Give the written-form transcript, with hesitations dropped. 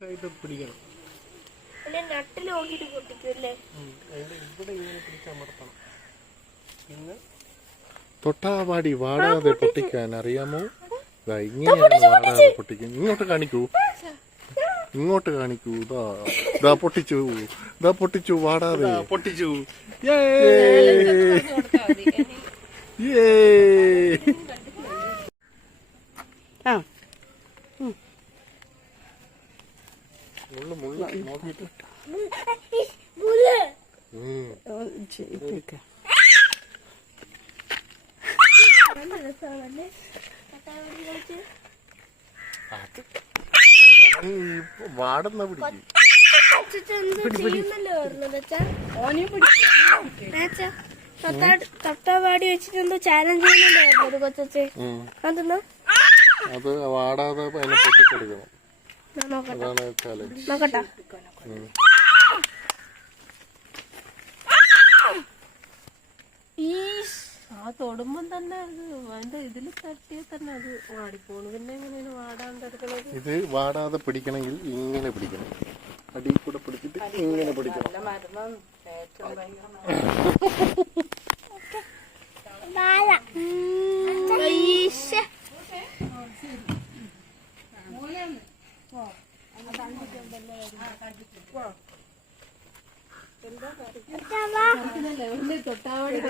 പിടിക്കണം. നട്ടിൽ നോക്കിട്ട് പൊട്ടിക്കല്ലേ? ഇവിടെ ഇങ്ങനെ പിടിച്ചമർത്തണം. പിന്നെ തൊട്ടാവാടി വാടാതെ പൊട്ടിക്കാൻ അറിയാമോ? ഇങ്ങനെയാണ് വാടാതെ പൊട്ടിക്കാൻ. ഇങ്ങോട്ട് കാണിക്കൂ, ഇങ്ങോട്ട് കാണിക്കൂ. ഇതാ പൊട്ടിച്ചു, ഇതാ പൊട്ടിച്ചു, വാടാതെ പൊട്ടിച്ചു. മുള്ള മുള്ള നോക്കിട്ട് വാടുന്ന പിടിക്കും. തൊട്ടാവാടി വെച്ചിട്ടെന്തോ ചാലഞ്ച് ചെയ്യുന്നുണ്ടായിരുന്നു കൊച്ചേ. അതെന്നാ അത് വാടാതെ അതിനെ പൊട്ടിച്ചെടുക്കണം. അതാണ് ചാലഞ്ച്. നോക്കട്ടെ. ആ തൊടുമ്പം തന്നെ അത് അതിന്റെ ഇതില് തട്ടിയാൽ തന്നെ അത് വാടിപ്പോണു. പിന്നെ എങ്ങനെയാണ് വാടാൻ തടുക്കണത്? ഇത് വാടാതെ പിടിക്കണമെങ്കിൽ ഇങ്ങനെ പിടിക്കണം. അടി കൂടെ പിടിച്ചിട്ട് ഇങ്ങനെ പിടിക്കണം. തൊട്ടാവാടി